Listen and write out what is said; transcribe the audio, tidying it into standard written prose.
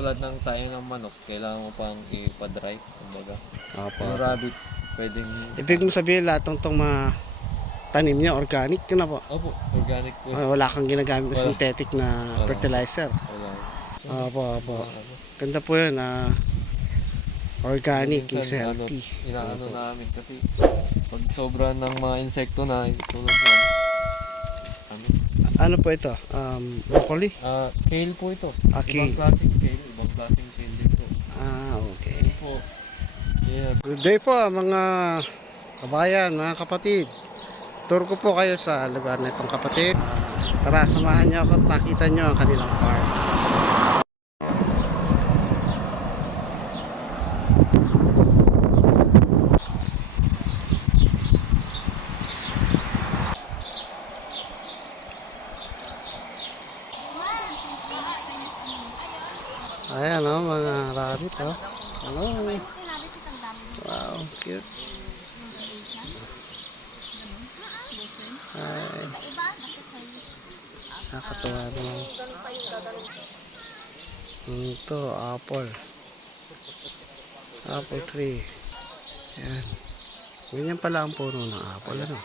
tulad ng tayo ng manok, kailangan mo pang ipa-dry, kumbaga. Opo. Yung rabbit, pwedeng... Ibig mo sabihin lahat ng itong mga tanim niya organic yun na po. Opo, organic po. Wala kang ginagamit na Wala. synthetic na Wala. fertilizer. Wala. Opo. Ano. Ganda po yun. Organic is Minsan, healthy. inaano namin kasi pag sobra ng mga insekto na tulad yan. Ano po ito? Broccoli? Kale po ito. Kale. Ibang klaseng kale din po. Okay. Kale po. Yeah. Good day po mga kabayan, mga kapatid. Tour ko po kayo sa lugar na itong kapatid. Tara, samahan niyo ako at makita niyo ang kanilang farm. Ayan mga rabbit Hello. Wow, cute. Hi. Nakakatuwa naman. Ito, apple. Apple tree. Ayan. Ganyan pala ang puno ng apple, ano?